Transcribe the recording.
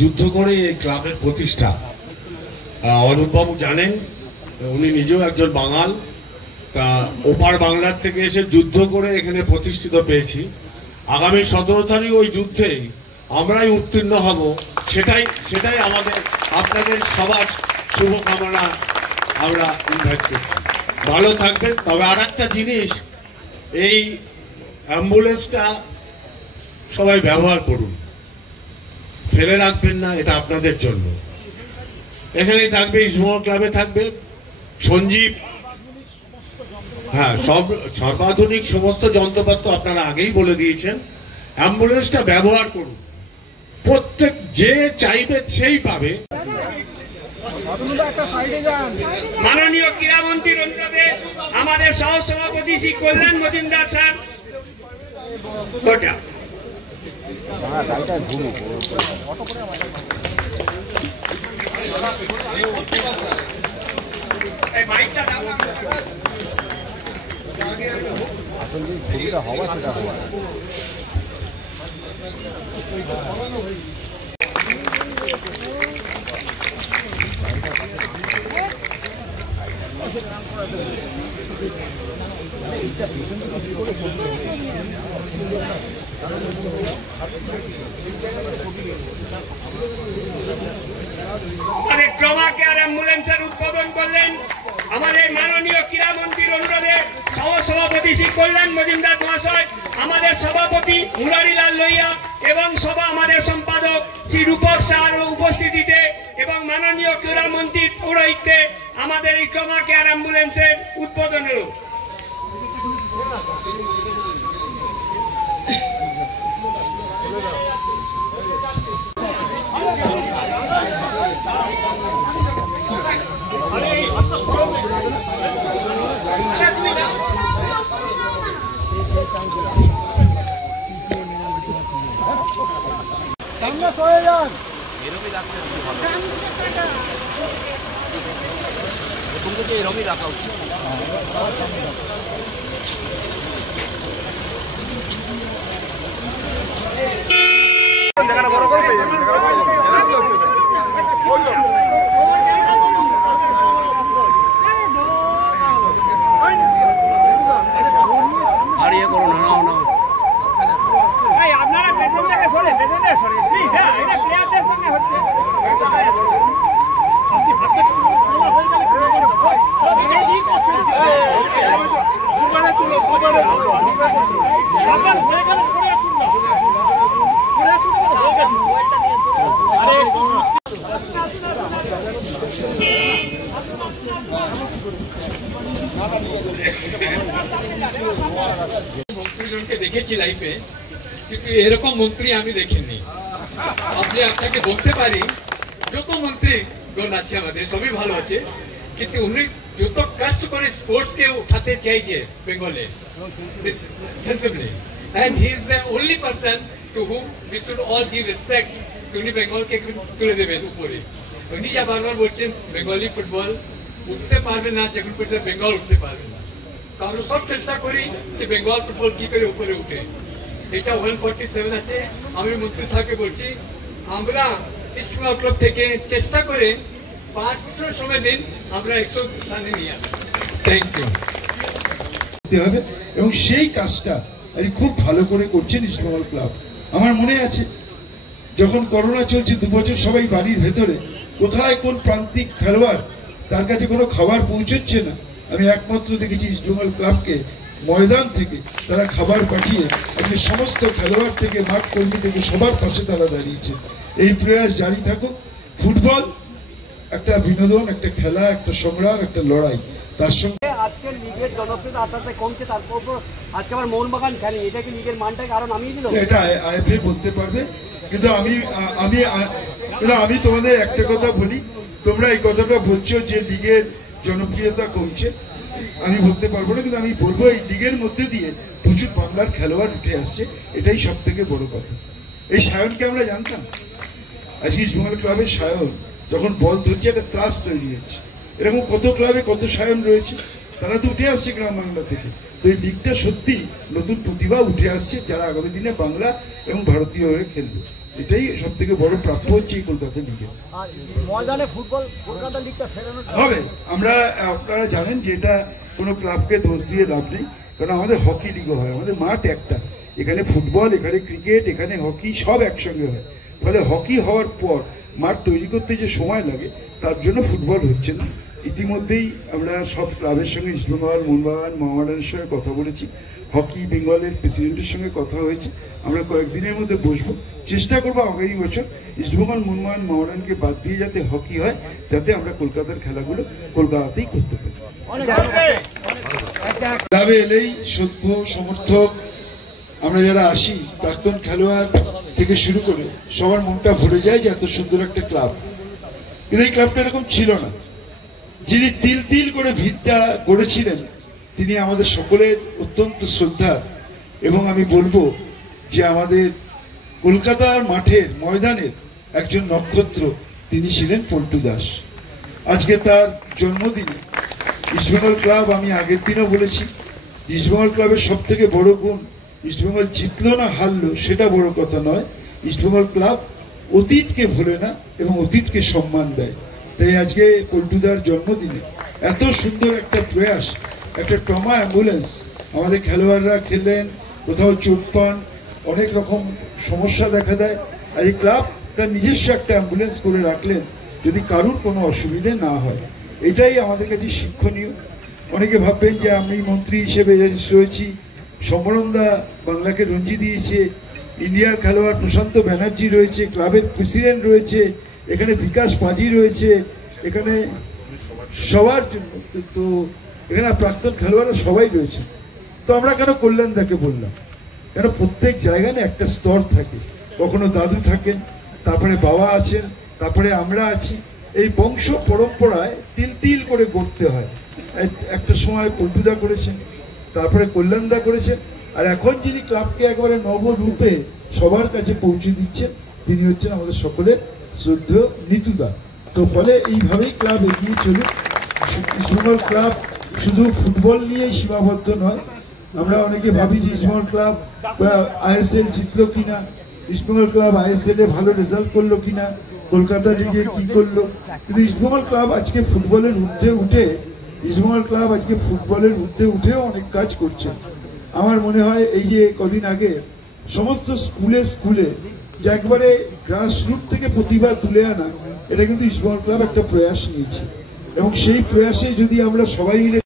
যুদ্ধ করে এই ক্লাবের প্রতিষ্ঠা। অরূপবাবু জানেন, উনি নিজেও একজন বাঙাল, তা ওপার বাংলার থেকে এসে যুদ্ধ করে এখানে প্রতিষ্ঠিত পেয়েছি। আগামী 17 তারিখ ওই যুদ্ধে আমরাই উত্তীর্ণ হব, সেটাই আমাদের আপনাদের সবার শুভকামনা আমরা ইনভাইট করছি। ভালো থাকবেন। তবে আর একটা জিনিস, এই অ্যাম্বুলেন্সটা সবাই ব্যবহার করুন, ফেলে রাখবেন না, এটা আপনাদের জন্য। এখানেই থাকবে, ইস্টবেঙ্গল ক্লাবে থাকবে সঞ্জীব, হ্যাঁ, সর্বাধুনিক সমস্ত যন্ত্রপাতি আপনারা আগেই বলে দিয়েছেন। অ্যাম্বুলেন্সটা ব্যবহার করুন, প্রত্যেক যে চাইবে সেই পাবে। মাননীয় ক্রীড়ামন্ত্রীর অনুরোধে আমাদের সহসভাপতি শ্রী কল্যাণ মজুমদার স্যার আসলে যে ছবিটা হওয়া সেটা হওয়া ট্রমা কেয়ার অ্যাম্বুলেন্সের উদ্বোধন করলেন আমাদের মাননীয় ক্রীড়ামন্ত্রীর অনুরোধে সহসভাপতি শ্রী কল্যাণ মজুমদার মহাশয়, আমাদের সভাপতি মুরারিলাল লোহিয়া এবং সভা আমাদের সম্পাদক শ্রী রূপক স্যার উপস্থিতিতে এবং মাননীয় ক্রীড়ামন্ত্রীর পৌরোহিত্যে আমাদের এই ট্রমা কেয়ার অ্যাম্বুলেন্সের উদ্বোধন হল। সামনে সরে যান। এরকমই রাখা উচিত। বড় করে আর ইয়ে করো না, আপনারা পেছন থেকে সরে প্লিজ, এটা প্লেয়ারদের সঙ্গে হচ্ছে। মন্ত্রীজনকে দেখেছি লাইফে, কিন্তু এরকম মন্ত্রী আমি দেখিনি। আপনাকে বলতে পারি যত মন্ত্রী গণ আছে আমাদের সবই ভালো আছে, কিন্তু উনি যত কষ্ট করে স্পোর্টস কে উঠাতে চাইছে বেঙ্গলে সেন্সিবলি, and he is the only person to whom we should all give respect. উনি বেঙ্গলকে তুলে দেবেন উপরে। উনি যা বারবার বলছেন বেঙ্গলি ফুটবল উঠতে পারবে না যখন পর্যন্ত বেঙ্গল উঠতে পারবে না। আমরা সব চেষ্টা করি যে বেঙ্গল ফুটবল কি করে উপরে উঠে। এটা 147 আছে। আমি মন্ত্রী সাহেবকে বলছি, আমরা ইস্টবেঙ্গল ক্লাব থেকে চেষ্টা করে 5 বছর সময় দিন, আমরা 100 স্থানে নিয়ে আসবো। Thank you. হবে এবং সেই কাজটা খুব ভালো করে করছেন ইস্টবেঙ্গল ক্লাব। আমার মনে আছে যখন করোনা চলছে 2 বছর সবাই বাড়ির ভেতরে, কোথায় কোন প্রান্তিক খেলোয়াড় তার কাছে কোনো খাবার পৌঁছচ্ছে না, আমি একমাত্র দেখেছি ইস্টবেঙ্গল ক্লাবকে ময়দান থেকে তারা খাবার পাঠিয়ে আজকে সমস্ত খেলোয়াড় থেকে মাঠ কর্মী থেকে সবার পাশে তারা দাঁড়িয়েছে। এই প্রয়াস জারি থাকুক। ফুটবল একটা বিনোদন, একটা খেলা, একটা সংগ্রাম, একটা লড়াই, তার সঙ্গে আজকে লিগের জনপ্রিয়তা আস্তে আস্তে কমছে, তারপর আজকে আবার মোহনবাগান খেলে, এটা কি লিগের মানটাকে আরো নামিয়ে দিল? এটা আইএফএ বলতে পারবে, কিন্তু আমি তোমাদের একটা কথা বলি, তোমরা এই কথাটা বলছো যে লিগের জনপ্রিয়তা কমছে, আমি বলতে পারবো না, কিন্তু আমি বলবো এই লিগের মধ্যে দিয়ে প্রচুর বাংলার খেলোয়াড় উঠে আসছে, এটাই সব থেকে বড় কথা। এই সায়নকে আমরা জানতাম, আজকে ইস্টবেঙ্গল ক্লাবের সায়ন যখন বল ধরছে একটা ত্রাস তৈরি হচ্ছে। এরকম কত ক্লাবে কত সায়ন রয়েছে, তারা তো উঠে আসছে গ্রাম বাংলা থেকে। তো এই লিগটা সত্যি নতুন প্রতিভা উঠে আসছে, যারা আগামী দিনে বাংলা এবং ভারতীয় হয়ে খেলবে। এটাই সব থেকে বড় প্রাপ্য হচ্ছে এই কলকাতা লিগে। আর ময়দানে ফুটবল কলকাতা লিগটা ফেরানো হবে। আপনারা জানেন যে এটা কোনো ক্লাবকে দোষ দিয়ে লাভ নেই, কারণ আমাদের হকি লিগও হয়, আমাদের মাঠ একটা, এখানে ফুটবল, এখানে ক্রিকেট, এখানে হকি সব একসঙ্গে হয়। ফলে হকি হওয়ার পর মাঠ তৈরি করতে যে সময় লাগে তার জন্য ফুটবল হচ্ছে না। ইতিমধ্যেই আমরা সব ক্লাবের সঙ্গে ইস্টবেঙ্গল, মোহনবাগান, মোহামেডানের সঙ্গে কথা বলেছি, হকি বেঙ্গলের প্রেসিডেন্টের সঙ্গে কথা হয়েছে। আমরা কয়েকদিনের মধ্যে বসবো, চেষ্টা করবো আগামী বছর ইস্টবেঙ্গল, মোহনবাগান, মোহামেডানকে বাদ দিয়ে যাতে হকি হয়, যাতে আমরা কলকাতার খেলাগুলো কলকাতাতেই করতে পারি। ক্লাবে এলেই সভ্য সমর্থক আমরা যারা আসি, প্রাক্তন খেলোয়াড় থেকে শুরু করে সবার মনটা ভরে যায় যে এত সুন্দর একটা ক্লাব। কিন্তু এই ক্লাবটা এরকম ছিল না। যিনি তিল তিল করে ভিতটা গড়েছিলেন তিনি আমাদের সকলের অত্যন্ত শ্রদ্ধা, এবং আমি বলবো যে আমাদের কলকাতার মাঠের ময়দানের একজন নক্ষত্র তিনি ছিলেন পল্টু দাস। আজকে তার জন্মদিনে ইস্টবেঙ্গল ক্লাব, আমি আগের দিনও বলেছি, ইস্টবেঙ্গল ক্লাবের সব থেকে বড় গুণ ইস্টবেঙ্গল জিতলো না হারলো সেটা বড় কথা নয়, ইস্টবেঙ্গল ক্লাব অতীতকে ভোলে না এবং অতীতকে সম্মান দেয়। তাই আজকে পল্টুদার জন্মদিনে এত সুন্দর একটা প্রয়াস, একটা ট্রমা অ্যাম্বুলেন্স, আমাদের খেলোয়াড়রা খেললেন, কোথাও চোট পান, অনেক রকম সমস্যা দেখা দেয়, আর এই ক্লাব তার নিজস্ব একটা অ্যাম্বুলেন্স করে রাখলেন যদি কারুর কোনো অসুবিধে না হয়। এটাই আমাদের কাছে শিক্ষণীয়। অনেকে ভাববেন যে আমি মন্ত্রী হিসেবে রয়েছি, সমরণদা বাংলাকে রঞ্জি দিয়েছে, ইন্ডিয়ার খেলোয়াড় প্রশান্ত ব্যানার্জি রয়েছে, ক্লাবের প্রেসিডেন্ট রয়েছে, এখানে বিকাশ পাজি রয়েছে, এখানে সবার জন্য তো এখানে প্রাক্তন খেলোয়াড়রা সবাই রয়েছে। তো আমরা কেন কল্যাণদাকে বললাম? কেন প্রত্যেক জায়গায় একটা স্তর থাকে, কখনো দাদু থাকেন, তারপরে বাবা আছেন, তারপরে আমরা আছি। এই বংশ পরম্পরায় তিল তিল করে গড়তে হয়। একটা সময় পল্টুদা করেছেন, তারপরে কল্যাণদা করেছেন, আর এখন যিনি ক্লাবকে একেবারে নবরূপে সবার কাছে পৌঁছে দিচ্ছেন তিনি হচ্ছেন আমাদের সকলের শ্রদ্ধেয় নিতুদা। তো ফলে এইভাবেই ক্লাব এগিয়ে চলুক। ইস্টবেঙ্গল ক্লাব শুধু ফুটবল নিয়েই সীমাবদ্ধ নয়। আমরা অনেকে ভাবি যে ইস্টবেঙ্গল ক্লাব আইএসএল জিতলো কিনা, ইস্টবেঙ্গল ক্লাব আইএসএল এ ভালো রেজাল্ট করলো কিনা, কলকাতা লিগে কি করলো, কিন্তু ইস্টবেঙ্গল ক্লাব আজকে ফুটবলের ঊর্ধ্বে উঠে, ইস্টবেঙ্গল ক্লাব আজকে ফুটবলের ঊর্ধ্বে উঠেও অনেক কাজ করছে। আমার মনে হয় এই যে কদিন আগে সমস্ত স্কুলে স্কুলে যে একবারে গ্রাসরুট থেকে প্রতিভা তুলে আনা, এটা কিন্তু ইস্টবেঙ্গল ক্লাব একটা প্রয়াস নিয়েছে, এবং সেই প্রয়াসে যদি আমরা সবাই মিলে